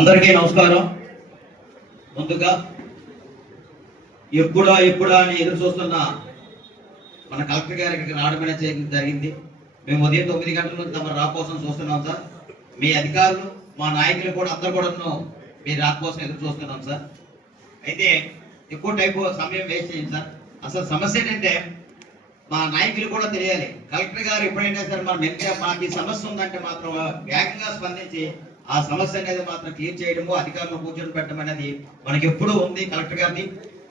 అందరికీ నమస్కారం. ముందుగా ఎప్పుడా ఎప్పుడా అని ఎదురు చూస్తున్న మన కలెక్టర్ గారి ఇక్కడికి చేయడం జరిగింది. మేము ఉదయం తొమ్మిది గంటల నుంచి తమ రాకోసం చూస్తున్నాం సార్. మీ అధికారులు మా నాయకులు కూడా అందరు కూడా మీ రాకోసం ఎదురు చూస్తున్నాం సార్. అయితే ఎక్కువ టైపు సమయం వేస్ట్ చేయండి సార్. అసలు సమస్య ఏంటంటే మా నాయకులు కూడా తెలియాలి. కలెక్టర్ గారు ఎప్పుడైనా సరే మనం ఎంత మాకు ఈ సమస్య ఉందంటే మాత్రం వేగంగా స్పందించి ఆ సమస్య అనేది మాత్రం క్లియర్ చేయడము అధికారులు కూర్చొని పెట్టడం అనేది మనకి ఎప్పుడూ ఉంది. కలెక్టర్ గారిని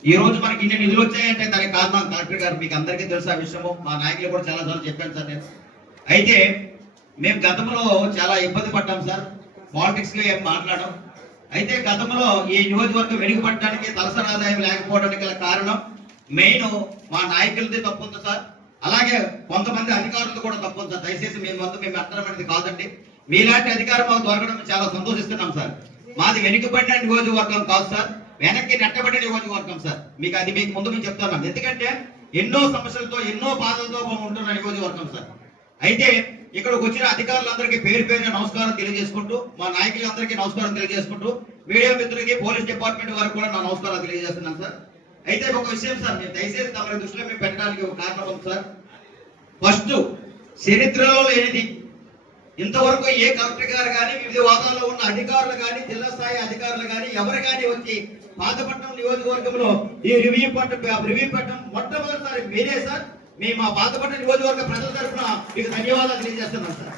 ఈ రోజు మనకి ఇన్ని నిధులు వచ్చాయంటే దానికి కారణం కలెక్టర్ గారు. మీకు అందరికీ తెలుసు ఆ విషయము. మా నాయకులు కూడా చాలా సార్లు చెప్పాను సార్ నేను. అయితే మేము గతంలో చాలా ఇబ్బంది పడ్డాం సార్. పాలిటిక్స్గా ఏం మాట్లాడడం. అయితే గతంలో ఈ నియోజకవర్గం వెనుకబడడానికి తలసరి ఆదాయం లేకపోవడానికి గల కారణం మెయిన్ మా నాయకులది తప్పు ఉంది సార్. అలాగే కొంతమంది అధికారులు కూడా తప్పు ఉంది సార్. దయచేసి మేము వద్ద మేము అంటడం కాదండి. మీలాంటి అధికారం మాకు దొరకడం చాలా సంతోషిస్తున్నాం సార్. మాది వెనుకబడిన నియోజకవర్గం కాదు సార్. వెనక్కి నెట్టబడిన నియోజకవర్గం సార్. మీకు అది మీకు ముందు మేము చెప్తున్నాం ఎందుకంటే ఎన్నో సమస్యలతో ఎన్నో బాధలతో మేము ఉంటున్న నియోజకవర్గం సార్. అయితే ఇక్కడికి వచ్చిన అధికారులందరికీ పేరు పేరున నమస్కారం తెలియజేసుకుంటూ మా నాయకులందరికీ నమస్కారం తెలియజేసుకుంటూ మీడియా మిత్రులకి పోలీస్ డిపార్ట్మెంట్ వారికి కూడా నా నమస్కారం తెలియజేస్తున్నాను సార్. అయితే ఒక విషయం సార్ మేము దయచేసి తమ దృష్టిలో మేము పెట్టడానికి ఒక కారణం ఉంది సార్. ఫస్ట్ చరిత్రలో లేనిది ఇంతవరకు ఏ కలెక్టర్ గారు కానీ వివిధ హోదాల్లో ఉన్న అధికారులు కానీ జిల్లా స్థాయి అధికారులు కానీ ఎవరు కానీ వచ్చి పాతపట్నం నియోజకవర్గంలో ఈ రివ్యూ పట్టం రివ్యూ పట్టం మొట్టమొదటిసారి మీరే సార్. మేము మా పాతపట్నం నియోజకవర్గ ప్రజల తరఫున మీకు ధన్యవాదాలు తెలియజేస్తున్నాం సార్.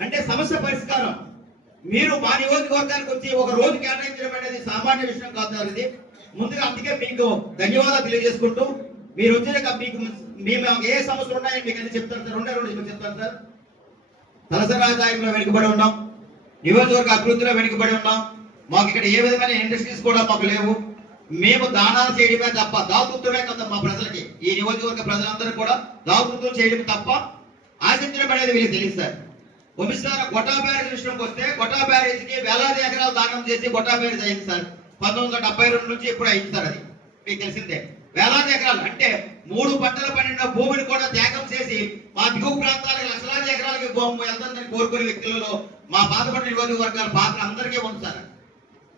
అంటే సమస్య పరిష్కారం. మీరు మా నియోజకవర్గానికి వచ్చి ఒక రోజు కేటాయించడం అనేది సామాన్య విషయం కాదు సార్ ఇది. ముందుగా అందుకే మీకు ధన్యవాదాలు తెలియజేసుకుంటూ మీరు వచ్చినాక మీకు మేము ఏ సమస్యలు ఉన్నాయని మీకు అన్ని చెప్తారు సార్. ఉండే రెండు మీకు చెప్తాను సార్. తలసరి ఆదాయంలో వెనుకబడి ఉన్నాం. నియోజకవర్గ అభివృద్ధిలో వెనుకబడి ఉన్నాం. మాకు ఇక్కడ ఏ విధమైన ఇండస్ట్రీస్ కూడా మాకు లేవు. మేము దానాలు చేయడమే తప్ప దాతృత్వమే కదా మా ప్రజలకి ఈ నియోజకవర్గ ప్రజలందరూ కూడా దాతృత్వం చేయడం తప్ప ఆశించడం అనేది వీళ్ళకి తెలియదు సార్. వంశధార గొట్టా బ్యారేజ్ విషయంకి వస్తే గొట్టా బ్యారేజ్కి వేలాది ఎకరాలు దానం చేసి గొట్టా బ్యారేజ్ అయింది సార్. పంతొమ్మిది వందల డెబ్బై రెండు నుంచి ఎప్పుడు అయింది సార్ అది. మీకు తెలిసిందే. వేలాది ఎకరాలు అంటే మూడు పంటలు పండిన భూమిని కూడా త్యాగం చేసి మా దిగువ ప్రాంతాలకు లక్షలాది ఎకరాలకి భూమి వెళ్తుందని కోరుకునే వ్యక్తులలో మా బాధపడిన నియోజకవర్గాల పాత్ర అందరికీ ఉంది సార్.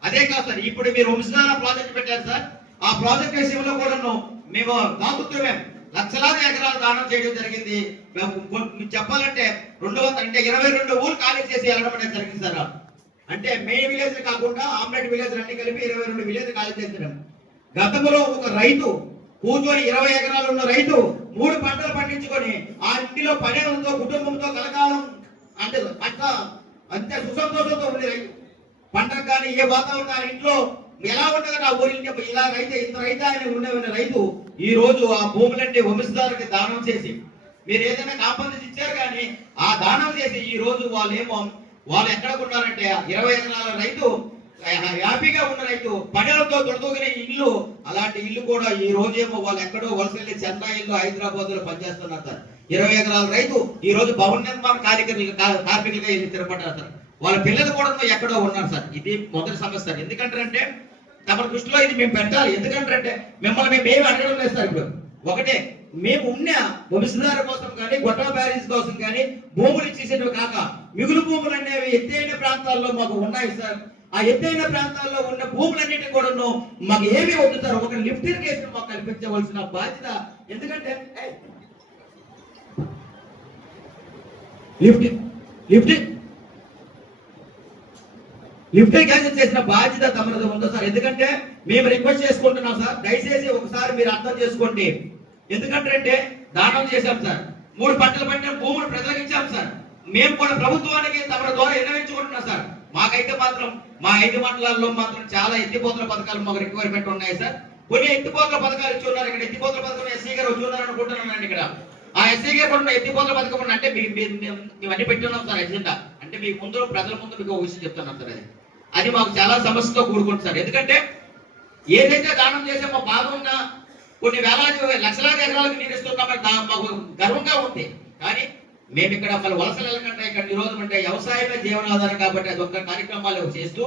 అదే కాదు సార్ ఇప్పుడు మీరు వంశధార ప్రాజెక్ట్ పెట్టారు సార్. ఆ ప్రాజెక్ట్ విషయంలో కూడా మేము దాతృత్వమే. లక్షలాది ఎకరాలు దానం చేయడం జరిగింది. మేము చెప్పాలంటే రెండు వందల అంటే ఇరవై రెండు ఊరు ఖాళీ చేసి వెళ్ళడం అనేది జరిగింది సార్. అంటే మెయిన్ విలేజ్ కాకుండా ఆమ్లెట్ విలేజ్ అన్ని కలిపి ఇరవై రెండు విలేజ్ ఖాళీ చేసినాం గతంలో ఒక రైతు కూర్చొని ఇరవై ఎకరాలు ఉన్న రైతు మూడు పంటలు పండించుకొని ఆ ఇంటిలో పనేలతో కుటుంబంతో కలకాలం అంటే పంట అంతే సుసంతోషంతో ఉండే రైతు. పంటకు కానీ ఏ వాతావరణం ఆ ఇంట్లో ఎలా ఉండగా నా ఊరి ఇలా రైతు ఇంత రైతు ఆయన ఉండే ఉన్న రైతు ఈ రోజు ఆ భూములంటే వంశధారకి దానం చేసి మీరు ఏదైనా కాంపల్సరీ ఇచ్చారు కానీ ఆ దానం చేసి ఈ రోజు వాళ్ళేమో వాళ్ళు ఎక్కడ ఉన్నారంటే ఇరవై ఎకరాల రైతు హ్యాపీగా ఉన్న రైతు పనులతో తొడతూగిన ఇల్లు అలాంటి ఇల్లు కూడా ఈ రోజేమో వాళ్ళు ఎక్కడో వలస వెళ్ళి చెన్నైలో హైదరాబాద్లో పనిచేస్తున్నారు సార్. ఇరవై ఎకరాల రైతు ఈ రోజు భవన నిర్మాణ కార్మికులు కార్మికులుగా వెళ్ళి స్థిరపడ్డారు సార్. వాళ్ళ పిల్లలు కూడా ఎక్కడో ఉన్నారు సార్. ఇది మొదటి సమస్య సార్. ఎందుకంటారంటే తమ దృష్టిలో ఇది మేము పెట్టాలి. ఎందుకంటే మిమ్మల్ని మేము ఏమి అడగడం లేదు సార్ ఇప్పుడు. ఒకటే మేము ఉన్న వంశధార కోసం కానీ గొట్టా బ్యారేజ్ కోసం కానీ భూములు ఇచ్చేసేటివి కాక మిగులు భూములు అనేవి ఎత్తైన ప్రాంతాల్లో మాకు ఉన్నాయి సార్. ఆ ఎత్తైన ప్రాంతాల్లో ఉన్న భూములన్నిటి కూడా మాకు ఏమి వద్దు సార్ ఒక లిఫ్ట్ ఇరిగేషన్ మాకు కల్పించవలసిన బాధ్యత ఎందుకంటే లిఫ్ట్ లిఫ్ట్ లిఫ్ట్ క్యాన్సిల్ చేసిన బాధ్యత తమది ఉందా సార్? ఎందుకంటే మేము రిక్వెస్ట్ చేసుకుంటున్నాం సార్. దయచేసి ఒకసారి మీరు అర్థం చేసుకోండి. ఎందుకంటే అంటే దానం చేశాం సార్. మూడు పంటలు పండిన భూములు ప్రజలకు ఇచ్చాం సార్. మేము కూడా ప్రభుత్వానికి తమ ద్వారా విన్నవించుకుంటున్నాం సార్. మాకైతే మాత్రం మా ఐదు మండలాల్లో మాత్రం చాలా ఎత్తిపోతల పథకాలు మాకు రిక్వైర్మెంట్ ఉన్నాయి సార్. కొన్ని ఎత్తిపోతల పథకాలు ఇచ్చి ఉన్నారు ఇక్కడ ఎత్తిపోతల పథకం ఎస్సీ గారు వచ్చి ఉన్నారు అనుకుంటున్నాను ఇక్కడ. ఆ ఎస్సీ గారు కూడా ఎత్తిపోతల పథకం ఉంది అంటే మేము ఇవన్నీ పెట్టున్నాం సార్ ఎజెండా అంటే మీ ముందు ప్రజల ముందు మీకు ఒక విషయం చెప్తున్నాం సార్ అది. అది మాకు చాలా సమస్యతో కూడుకుంటుంది సార్. ఎందుకంటే ఏదైతే దానం చేసామో బాధ ఉన్నా కొన్ని వేలాది లక్షలాది ఎకరాలకు నీరు ఇస్తున్నామని మాకు గర్వంగా ఉంది. కానీ మేము ఇక్కడ అసలు వలసలు వెళ్ళకుండా ఇక్కడ నిరోధం అంటే వ్యవసాయమే జీవనాధారం కాబట్టి అది ఒక్క కార్యక్రమాలు చేస్తూ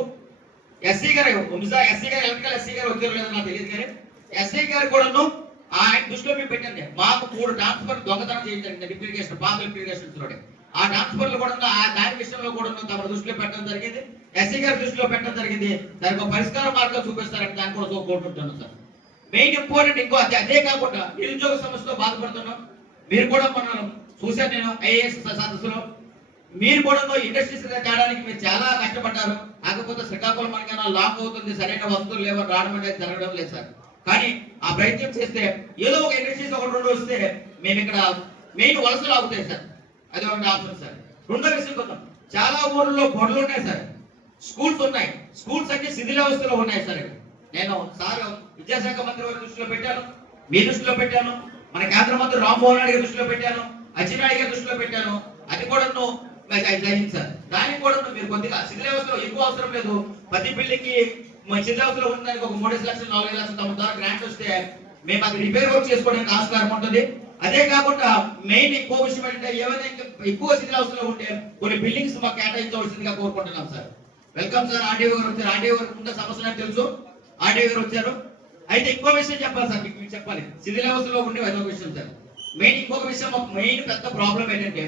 ఎస్సీ గారు వంశా SE garu electrical SE garu వచ్చారు లేదో నాకు తెలియదు కానీ ఎస్సీ గారు కూడాను ఆయన దృష్టిలో మేము పెట్టండి మాకు మూడు ట్రాన్స్ఫర్ దొంగతనం చేయించండి రిప్లికేషన్ పాత రిప్లికేషన్ తోటి ఆ ట్రాన్స్ఫర్లు కూడా ఆ దాని విషయంలో కూడా తమ దృష్టిలో పెట్టడం జరిగింది. ఎస్సీ గారి దృష్టిలో పెట్టడం జరిగింది. దానికి ఒక పరిష్కార మార్గం చూపిస్తారని దాన్ని కూడా సో కోరుకుంటున్నాను సార్. మెయిన్ ఇంపార్టెంట్ ఇంకో అదే అదే కాకుండా నిరుద్యోగ సమస్యతో బాధపడుతున్నాం. మీరు కూడా మనం చూశాను నేను ఐఏఎస్ సదస్సులో మీరు కూడా ఇండస్ట్రీస్ తేడానికి మీరు చాలా కష్టపడ్డారు. కాకపోతే శ్రీకాకుళం మనకైనా లాంగ్ అవుతుంది సరైన వస్తువులు లేవో రావడం అనేది జరగడం లేదు సార్. కానీ ఆ ప్రయత్నం చేస్తే ఏదో ఒక ఇండస్ట్రీస్ ఒక రెండు వస్తే మేము ఇక్కడ మెయిన్ వలసలు ఆగుతాయి సార్. అది ఒక ఆప్షన్ సార్. రెండో విషయం చూద్దాం చాలా ఊర్లలో బడులు ఉన్నాయి సార్. స్కూల్స్ ఉన్నాయి. స్కూల్స్ అన్ని శిథిలావస్థలో ఉన్నాయి సార్ నేను సార్ విద్యాశాఖ మంత్రి వారి దృష్టిలో పెట్టాను. మీ దృష్టిలో పెట్టాను. మన కేంద్ర మంత్రి రామ్మోహన్ రెడ్డి దృష్టిలో పెట్టాను. అచ్చెన్నాయుడు దృష్టిలో పెట్టాను. అది కూడా గ్రహించారు సార్ దానికి కూడా మీరు కొద్దిగా శిథిలావస్థలో ఎక్కువ అవసరం లేదు. ప్రతి బిల్డింగ్కి శిథిలావస్థలో ఉండడానికి ఒక మూడు లక్షలు నాలుగు లక్షలు తమ ద్వారా గ్రాంట్ వస్తే మేము అది రిపేర్ వర్క్ చేసుకోవడానికి ఆస్కారం ఉంటుంది. అదే కాకుండా మెయిన్ ఎక్కువ విషయం ఏంటంటే ఏమైనా ఇంకా ఎక్కువ శిథిలావస్థలో ఉంటే కొన్ని బిల్డింగ్స్ మాకు కేటాయించవలసిందిగా కోరుకుంటున్నాం సార్. వెల్కమ్ సార్ ఆర్డీఓ గారు వచ్చారు. ఆర్డీఓ గారు ఉండే సమస్య తెలుసు. ఆర్డీఓ గారు వచ్చారు. అయితే ఇంకో విషయం చెప్పాలి సార్ మీకు మీకు చెప్పాలి. శిథిలావస్థలో ఉండే అదొక విషయం సార్. మెయిన్ ఇంకొక విషయం ఒక మెయిన్ పెద్ద ప్రాబ్లం ఏంటంటే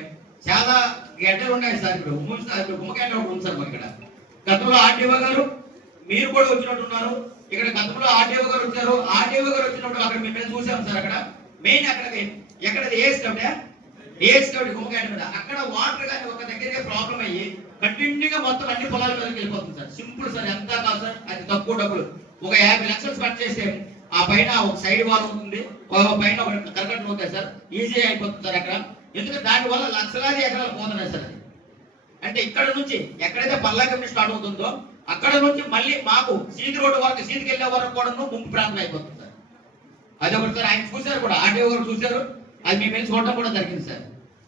చాలా గడ్డలు ఉన్నాయి సార్ ఇప్పుడు ఉమ్మడి ఇప్పుడు ఒకటి ఉంది సార్ మాకు ఇక్కడ. గతంలో ఆర్డీఓ గారు మీరు కూడా వచ్చినట్టున్నారు. ఇక్కడ గతంలో ఆర్డీఓ గారు వచ్చారు. ఆర్డీఓ గారు వచ్చినప్పుడు అక్కడ మేము చూసాం సార్ అక్కడ. మెయిన్ అక్కడ ఎక్కడ ఏఎస్ కాబట్టి ఏఎస్ కాబట్టి గుమ్మగడ్డ మీద. అక్కడ వాటర్ కానీ ఒక దగ్గరగా ప్రాబ్లం అయ్యి కంటిన్యూగా మొత్తం అన్ని పొలాల మీదకి వెళ్ళిపోతుంది సార్. సింపుల్ సార్ ఎంత కాదు సార్ అది తక్కువ డబ్బులు. ఒక యాభై లక్షలు స్పెండ్ చేస్తే ఆ పైన ఒక సైడ్ వాల్ ఉంటుంది. ఒక పైన ఒక కరకట్లు ఉంటాయి సార్. ఈజీ అయిపోతుంది సార్ అక్కడ. ఎందుకంటే దాని వల్ల లక్షలాది ఎకరాలు పోతున్నాయి సార్. అంటే ఇక్కడ నుంచి ఎక్కడైతే పల్లా స్టార్ట్ అవుతుందో అక్కడ నుంచి మళ్ళీ మాకు సీది రోడ్డు వరకు సీదికి వెళ్ళే వరకు కూడా ముంపు ప్రాంతం అయిపోతుంది సార్. అదే ఒకటి సార్ ఆయన చూశారు కూడా. ఆర్టీఓ గారు చూశారు. అది మేము వెళ్ళి చూడటం కూడా జరిగింది సార్.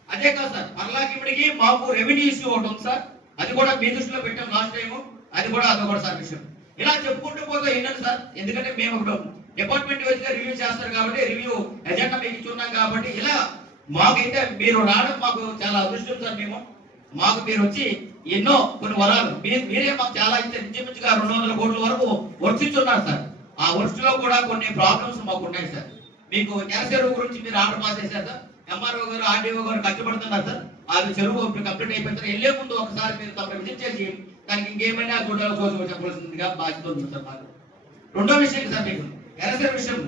అదే కాదు సార్ పర్లాకిమిడికి మాకు రెవెన్యూ ఇష్యూ ఒకటి ఉంది సార్. అది కూడా మీ దృష్టిలో పెట్టాం లాస్ట్ టైం అది కూడా అది కూడా సార్ విషయం. ఇలా చెప్పుకుంటూ పోతే ఏంటంటే సార్ ఎందుకంటే మేము ఇప్పుడు డిపార్ట్మెంట్ వచ్చి రివ్యూ చేస్తారు కాబట్టి రివ్యూ ఎజెండా మీకు ఇచ్చున్నాం కాబట్టి ఇలా మాకైతే మీరు రావడం మాకు చాలా అదృష్టం సార్ మేము. మాకు మీరు వచ్చి ఎన్నో కొన్ని వరాలు. మీరు మీరే మాకు చాలా ఇచ్చే ఇంచుమించుగా రెండు వందల కోట్ల వరకు వర్షించున్నారు సార్. ఆ వర్షలో కూడా కొన్ని ప్రాబ్లమ్స్ మాకు ఉన్నాయి సార్. మీకు నెల చెరువు గురించి మీరు ఆర్డర్ పాస్ చేశారు sir MRO garu RDO garu కష్టపడుతున్నారు సార్. అది చెరువు కంప్లీట్ అయిపోయిన వెళ్ళే ముందు ఒకసారి మీరు తమ విజిట్ చేసి దానికి ఇంకేమైనా చూడాలి కోసం చెప్పాల్సిందిగా బాధ్యత ఉంది సార్ మాకు. రెండో విషయం సార్ మీకు? ఎరసరి విషయం.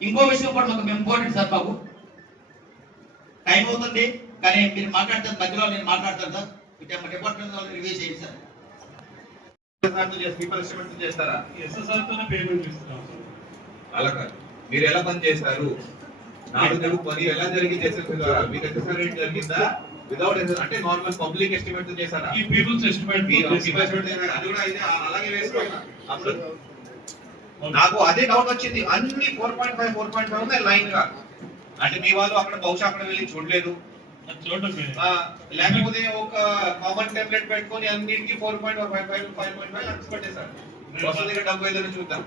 ఇంకో విషయం కూడా మాకు ఇంపార్టెంట్ సార్ మాకు టైం అవుతుంది కానీ మీరు మాట్లాడతారు మధ్యలో నేను మాట్లాడతాను సార్. డిపార్ట్మెంట్ వాళ్ళు రివ్యూ చేయండి సార్. పీపుల్ ఎస్టిమేట్ చేస్తారా? ఎస్ఎస్ఆర్ తోనే పేమెంట్ ఇస్తున్నాం అలా కాదు మీరు ఎలా పని చేస్తారు? నాలుగు నెలలు పని ఎలా జరిగింది ఎస్ఎస్ఎల్ ద్వారా మీకు ఎస్ఎస్ఆర్ రేట్ జరిగిందా వితౌట్ అంటే నార్మల్ పబ్లిక్ ఎస్టిమేట్ చేస్తారా? ఈ పీపుల్స్ ఎస్టిమేట్ చేశారా? అది కూడా ఇదే అలాగే నాకు అదే డౌట్ వచ్చింది. అన్ని four point five four point five ఉన్నాయి లైన్గా. అంటే మీ వాళ్ళు అక్కడ బహుశా అక్కడ వెళ్ళి చూడలేదు. లేకపోతే ఒక కామన్ టెంప్లెట్ పెట్టుకొని అన్నిటికీ four point five five five point five lakh పెట్టేశారు. వస్తుంది డబ్బు ఏదైనా చూద్దాం.